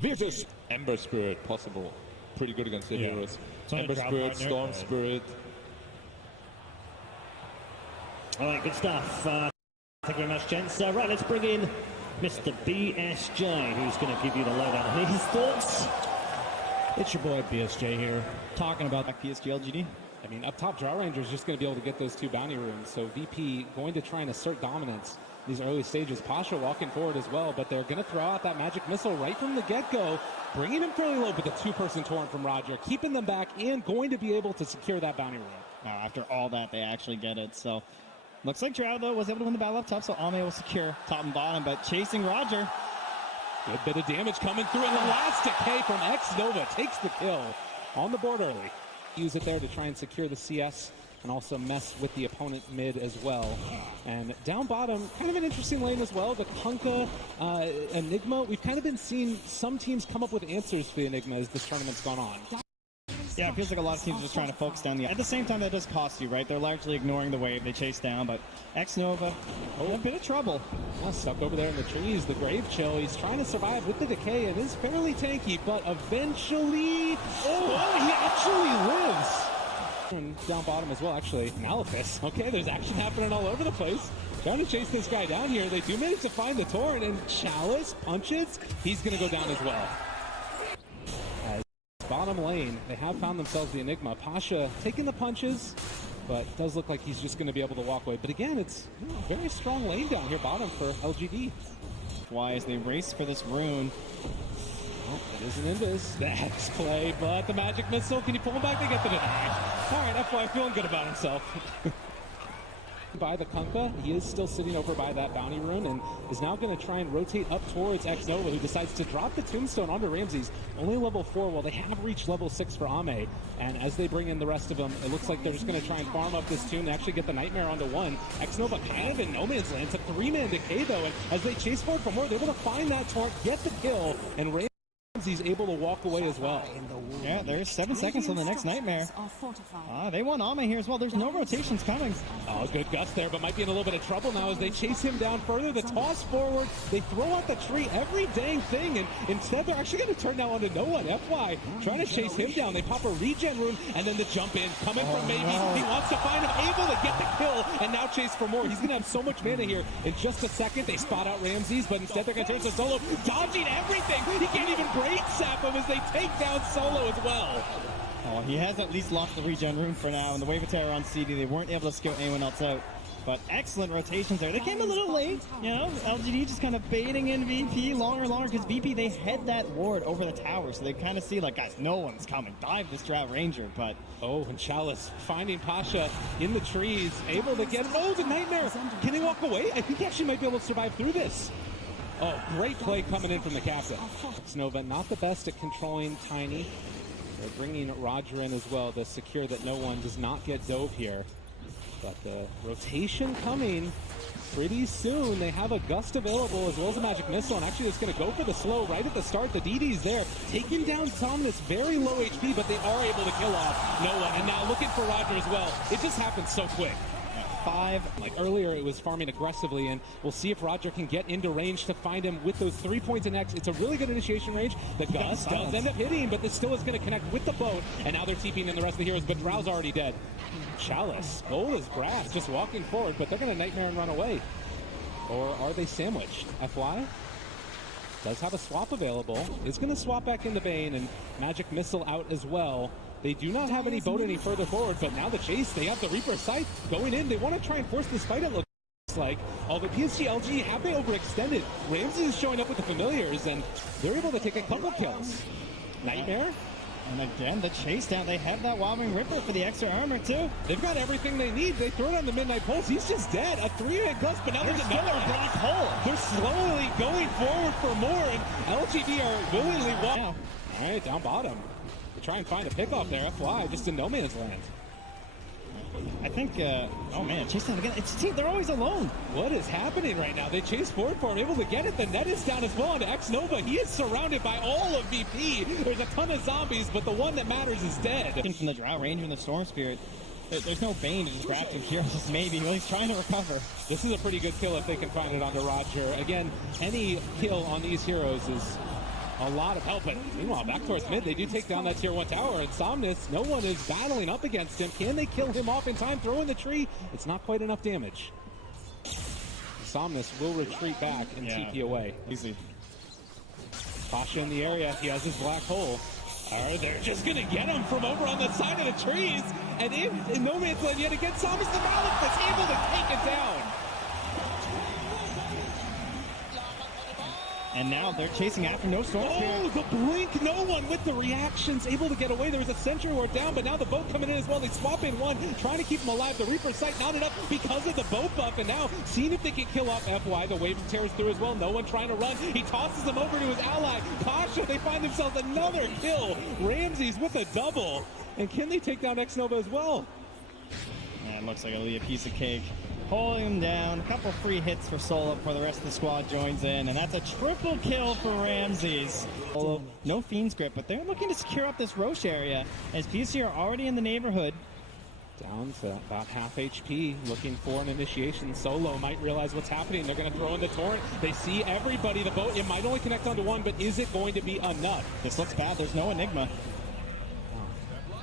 versus Ember Spirit, possible. Pretty good against the heroes. Ember Spirit, Storm Spirit. All right, good stuff. Thank you very much, gents. Right, let's bring in Mr. BSJ, who's going to give you the lowdown on his thoughts. It's your boy BSJ here, talking about PSG LGD. I mean, up top, Draw Ranger is just going to be able to get those 2 bounty rooms. So VP going to try and assert dominance these early stages. Pasha walking forward as well, but they're going to throw out that magic missile right from the get-go, bringing him fairly low, but the 2-person torrent from Roger, keeping them back and going to be able to secure that bounty room. After all that, they actually get it. So looks like Drow, though, was able to win the battle up top, so Ame will secure top and bottom, but chasing Roger. Good bit of damage coming through, and the last decay from X-Nova takes the kill on the board early. Use it there to try and secure the CS and also mess with the opponent mid as well. And down bottom, kind of an interesting lane as well. The Kunkka Enigma, we've kind of been seeing some teams come up with answers for the Enigma as this tournament's gone on. Yeah, it feels like a lot of teams are just trying to focus down the... At the same time, that does cost you, right? They're largely ignoring the wave they chase down, but X-Nova, in a bit of trouble. Stuck over there in the trees, the Grave Chill. He's trying to survive with the decay. It is fairly tanky, but eventually... he actually lives! And down bottom as well, actually, Malefus. Okay, there's action happening all over the place. Trying to chase this guy down here. They do manage to find the torrent, and Chalice punches. He's going to go down as well. Bottom lane, they have found themselves the Enigma. Pasha taking the punches, but it does look like he's just going to be able to walk away. But again, it's a very strong lane down here bottom for LGD. Why, as they race for this rune. Oh, it is an Invis. That's play, but the magic missile, can you pull him back? They get the deny. All right, FY feeling good about himself. By the Kunkka, he is still sitting over by that bounty rune and is now going to try and rotate up towards X-Nova, who decides to drop the tombstone onto Ramses. Only level 4, while they have reached level 6 for Ame. And as they bring in the rest of them, it looks like they're just going to try and farm up this tomb and actually get the Nightmare onto 1. X-Nova kind of in no man's land. It's a 3-man decay though, and as they chase forward for more, they're able to find that torrent, get the kill, and Ramses able to walk away as well. Yeah, there's 7 seconds till the next Nightmare. They want Ame here as well. There's no rotations coming. Oh, good gust there, but might be in a little bit of trouble now as they chase him down further. The toss forward, they throw out the tree, every dang thing, and instead they're actually going to turn now onto no one. FY trying to chase him down. They pop a regen rune, and then the jump in, coming from Maybe. No. He wants to find him, able to get the kill, and now chase for more. He's going to have so much mana here. In just a second, they spot out Ramses, but instead they're going to turn to Solo, dodging everything. He can't even brain sap him as they take down Solo as well. Oh, he has at least lost the regen rune for now, and the Wave of Terror on CD, they weren't able to scout anyone else out. But excellent rotations there. They came a little late, you know, LGD just kind of baiting in VP longer and longer, because VP, they head that ward over the tower, so they kind of see, like, guys, no one's coming. Dive this Drow Ranger, but... Oh, and Chalice finding Pasha in the trees, able to get... Oh, the Nightmare! Can he walk away? I think he actually might be able to survive through this. Oh, great play coming in from the captain. Nova not the best at controlling Tiny. They're bringing Roger in as well to secure that no one does not get dove here. But the rotation coming pretty soon. They have a gust available as well as a magic missile, and actually it's going to go for the slow right at the start. The DD's there, taking down Dominus, very low HP, but they are able to kill off no one. And now looking for Roger as well. It just happened so quick. 5. Like earlier, it was farming aggressively, and we'll see if Roger can get into range to find him with those 3 points in X. It's a really good initiation range. The Gust does end up hitting, but this still is going to connect with the boat, and now they're TPing in the rest of the heroes, but Drow's already dead. Chalice, bold as brass, just walking forward, but they're going to Nightmare and run away. Or are they sandwiched? FY does have a swap available. Is going to swap back into Bane, and Magic Missile out as well. They do not have any boat any further forward, but now the chase, they have the Reaper Scythe going in. They want to try and force this fight, it looks like. Although PSG, LG, have they overextended? Ramses is showing up with the familiars, and they're able to take a couple kills. Nightmare. And again, the chase down. They have that Wildwing Ripper for the extra armor, too. They've got everything they need. They throw it on the Midnight Pulse. He's just dead. A 3-hit gust, but now there's another black hole. They're slowly going forward for more, and LGD are willingly walking. All right, down bottom. They try and find a pickoff there. FY just in no man's land. I think, oh man, chase down again. They're always alone. What is happening right now? They chase forward for him, able to get it. The net is down as well onto X-Nova. He is surrounded by all of VP. There's a ton of zombies, but the one that matters is dead. From the Drow Ranger and the Storm Spirit, there's no Bane to just grab him here. Just maybe. Well, he's trying to recover. This is a pretty good kill if they can find it onto Roger. Again, any kill on these heroes is a lot of help. But meanwhile, back towards mid, they do take down that tier 1 tower. And Somnus, no one is battling up against him. Can they kill him off in time? Throw in the tree. It's not quite enough damage. Somnus will retreat back and TP away. Easy. Pasha in the area. He has his black hole. They're just going to get him from over on the side of the trees. And in no man's land yet again, Somnus the Malik is able to take it down. And now they're chasing after no storm. Oh, the blink, no one with the reactions, able to get away. There was a sentry ward down, but now the boat coming in as well. They swap in one, trying to keep him alive. The Reaper sight not enough because of the boat buff, and now seeing if they can kill off FY. The wave tears through as well. No one trying to run. He tosses him over to his ally, Pasha. They find themselves another kill. Ramses with a double. And can they take down X-Nova as well? Yeah, it looks like it'll be a piece of cake. Pulling him down, a couple free hits for Solo before the rest of the squad joins in, and that's a triple kill for Ramses. Solo, no Fiend's Grip, but they're looking to secure up this Roche area, as PC are already in the neighborhood. Down to about half HP, looking for an initiation. Solo might realize what's happening. They're going to throw in the torrent. They see everybody. The boat, it might only connect onto one, but is it going to be enough? This looks bad. There's no Enigma.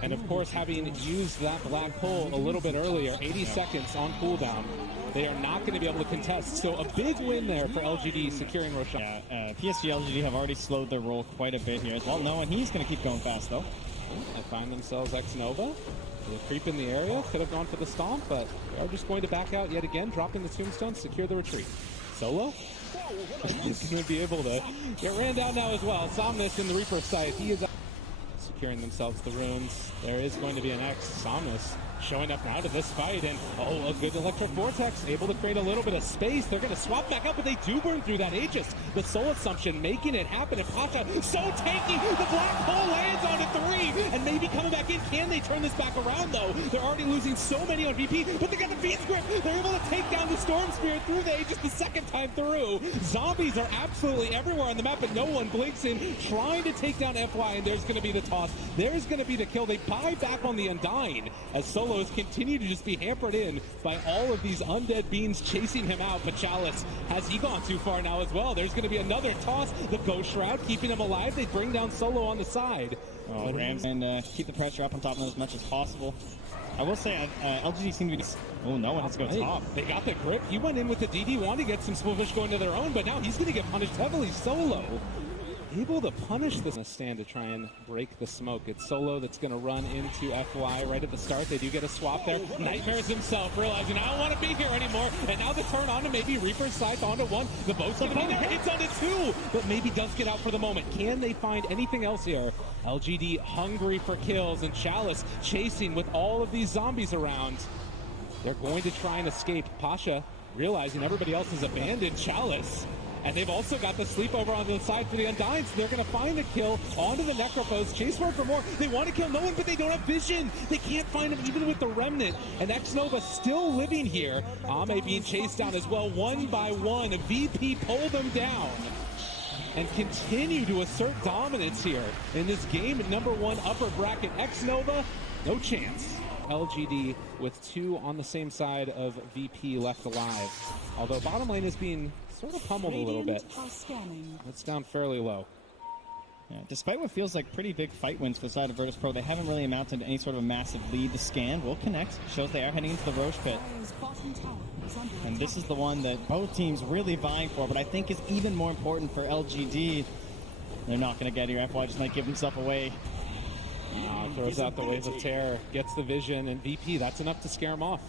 And of course, having used that black hole a little bit earlier, 80 seconds on cooldown, they are not going to be able to contest. So a big win there for LGD securing Roshan. Yeah, PSG LGD have already slowed their roll quite a bit here as well. No, and he's going to keep going fast though. They find themselves X-Nova. They creep in the area, could have gone for the stomp, but they are just going to back out yet again, dropping the tombstone, secure the retreat. Solo? He's going to be able to get ran down now as well. Somnus in the Reaper sight. He is securing themselves the runes. There is going to be an X. Somnus showing up now to this fight, and a good electric vortex, able to create a little bit of space. They're going to swap back up, but they do burn through that Aegis. The Soul Assumption making it happen, and Pasha so tanky. The black hole lands on a 3, and maybe coming back in. Can they turn this back around though? They're already losing so many on VP, but they got the Fiend's Grip. They're able to take down the Storm Spirit through the Aegis the second time through. Zombies are absolutely everywhere on the map, but no one blinks in, trying to take down FY, and there's going to be the toss. There's going to be the kill. They buy back on the Undying as Solos continue to just be hampered in by all of these undead beings chasing him out. But Chalice, has he gone too far now as well? There's going to be another toss. The Ghost Shroud keeping him alive. They bring down Solo on the side. Oh, Rams, and keep the pressure up on top of them as much as possible. I will say, LGD seem to be... Oh, no one has to go top. They got the grip. He went in with the DD, wanted to get some Spillfish going to their own, but now he's going to get punished heavily. Solo able to punish this stand to try and break the smoke. It's Solo that's going to run into FY right at the start. They do get a swap there. Nightmares himself realizing, I don't want to be here anymore. And now the turn on to maybe Reaper's Scythe onto 1. The boat's coming in there. Hits onto 2. But maybe does get out for the moment. Can they find anything else here? LGD hungry for kills, and Chalice chasing with all of these zombies around. They're going to try and escape. Pasha realizing everybody else has abandoned Chalice. And they've also got the sleepover on the side for the Undying, so they're going to find the kill onto the Necrophos. Chase for more. They want to kill no one, but they don't have vision. They can't find him even with the Remnant. And X-Nova still living here. Ame being chased down as well, one by one. VP pull them down and continue to assert dominance here in this game at #1 upper bracket. X-Nova, no chance. LGD with 2 on the same side of VP left alive. Although bottom lane is being sort of pummeled a little bit. It's down fairly low. Yeah, despite what feels like pretty big fight wins for the side of Virtus Pro, they haven't really amounted to any sort of a massive lead. The scan will connect, shows they are heading into the Roche pit. And this is the one that both teams really vying for, but I think is even more important for LGD. They're not going to get here. FY just might give himself away. Throws out the Wave of Terror, gets the vision, and VP, that's enough to scare him off.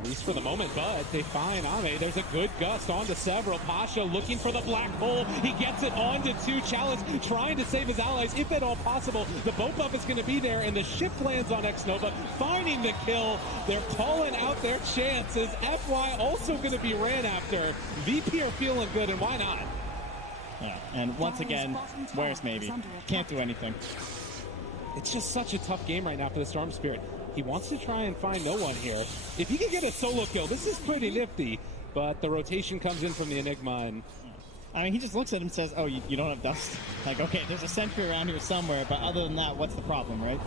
At least for the moment, but they find Ame. There's a good gust onto several. Pasha looking for the black hole. He gets it onto 2. Chalice trying to save his allies, if at all possible. The boat buff is going to be there, and the ship lands on X-Nova, finding the kill. They're calling out their chances. FY also going to be ran after. VP are feeling good, and why not? Yeah, and once again, where's maybe? Can't do anything. It's just such a tough game right now for the Storm Spirit. He wants to try and find no one here. If he can get a solo kill, this is pretty nifty. But the rotation comes in from the Enigma, and I mean, he just looks at him and says, oh, you don't have dust? Like, okay, there's a sentry around here somewhere, but other than that, what's the problem, right?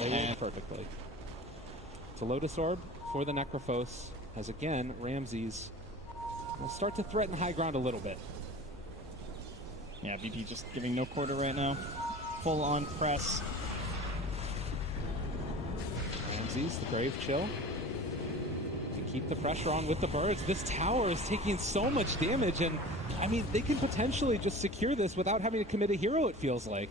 And perfectly. It's a Lotus Orb for the Necrophos, as again, Ramses will start to threaten high ground a little bit. Yeah, VP just giving no quarter right now. Full on press. Ramses, the brave chill. To keep the pressure on with the birds. This tower is taking so much damage, and I mean, they can potentially just secure this without having to commit a hero, it feels like.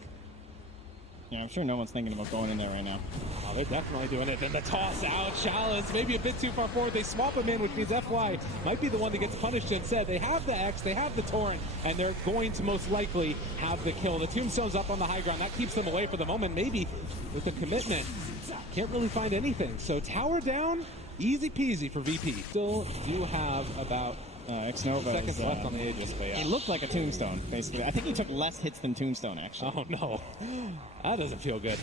Yeah, I'm sure no one's thinking about going in there right now. Oh, they're definitely doing it. Then the toss out, challenge, maybe a bit too far forward. They swap him in, which means FY might be the one that gets punished instead. They have the X, they have the Torrent, and they're going to most likely have the kill. The Tombstone's up on the high ground. That keeps them away for the moment. Maybe with the commitment, can't really find anything. So tower down, easy peasy for VP. Still do have about Xnova seconds left on the Aegis, but yeah. He looked like a Tombstone, basically. I think he took less hits than Tombstone, actually. Oh no, that doesn't feel good.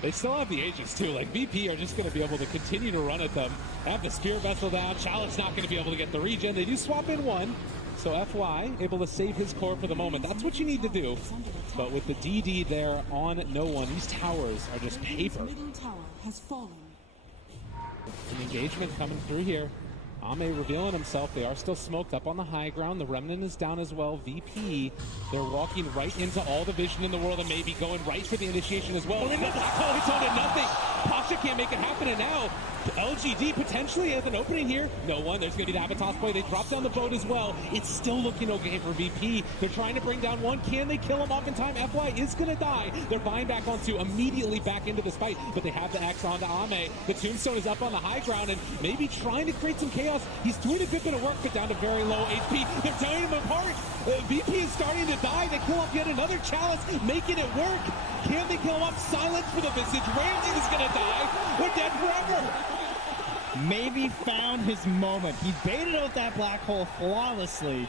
They still have the Aegis too. Like VP are just going to be able to continue to run at them. Have the Spear Vessel down. Challenge not going to be able to get the regen. They do swap in one, so FY able to save his core for the moment. That's what you need to do. But with the DD there on no one, these towers are just paper. An engagement coming through here. Ame revealing himself. They are still smoked up on the high ground. The Remnant is down as well. VP, they're walking right into all the vision in the world and maybe going right for the initiation as well. Oh, and the black hole hits on to nothing. Pasha can't make it happen, and now LGD potentially has an opening here. No one. There's going to be the Avatos play. They drop down the boat as well. It's still looking okay for VP. They're trying to bring down one. Can they kill him off in time? FY is going to die. They're buying back onto immediately back into this fight, but they have the X onto Ame. The Tombstone is up on the high ground and maybe trying to create some chaos. He's doing a good bit of work, but down to very low HP. They're tearing him apart. VP is starting to die. They kill off yet another chalice, making it work. Can they kill him off? Silence for the Visage. Ramses is going to die. We're dead forever. Maybe found his moment. He baited out that black hole flawlessly.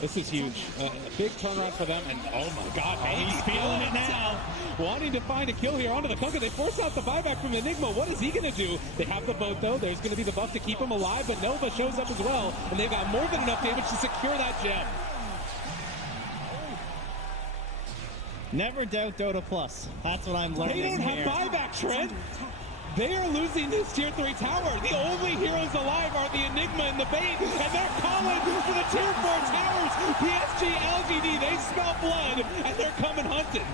This is huge. A big turnaround for them, and oh my god, he's feeling it now. Wanting to find a kill here onto the Kunkka. They force out the buyback from Enigma. What is he going to do? They have the boat, though. There's going to be the buff to keep him alive, but Nova shows up as well, and they've got more than enough damage to secure that gem. Never doubt Dota Plus. That's what I'm learning. They don't have buyback, Trent. They are losing this tier 3 tower. The only heroes alive are the Enigma and the Bait, and they're calling for the tier 4 towers. PSG, LGD, they smell blood, and they're coming hunting.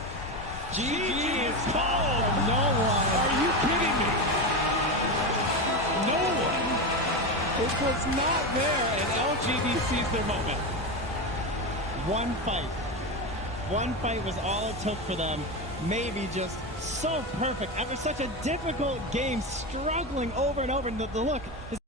GG is called. No one. Are you kidding me? No one. It was not there, and LGD sees their moment. One fight. One fight was all it took for them. Maybe just so perfect after such a difficult game, struggling over and over. And the look.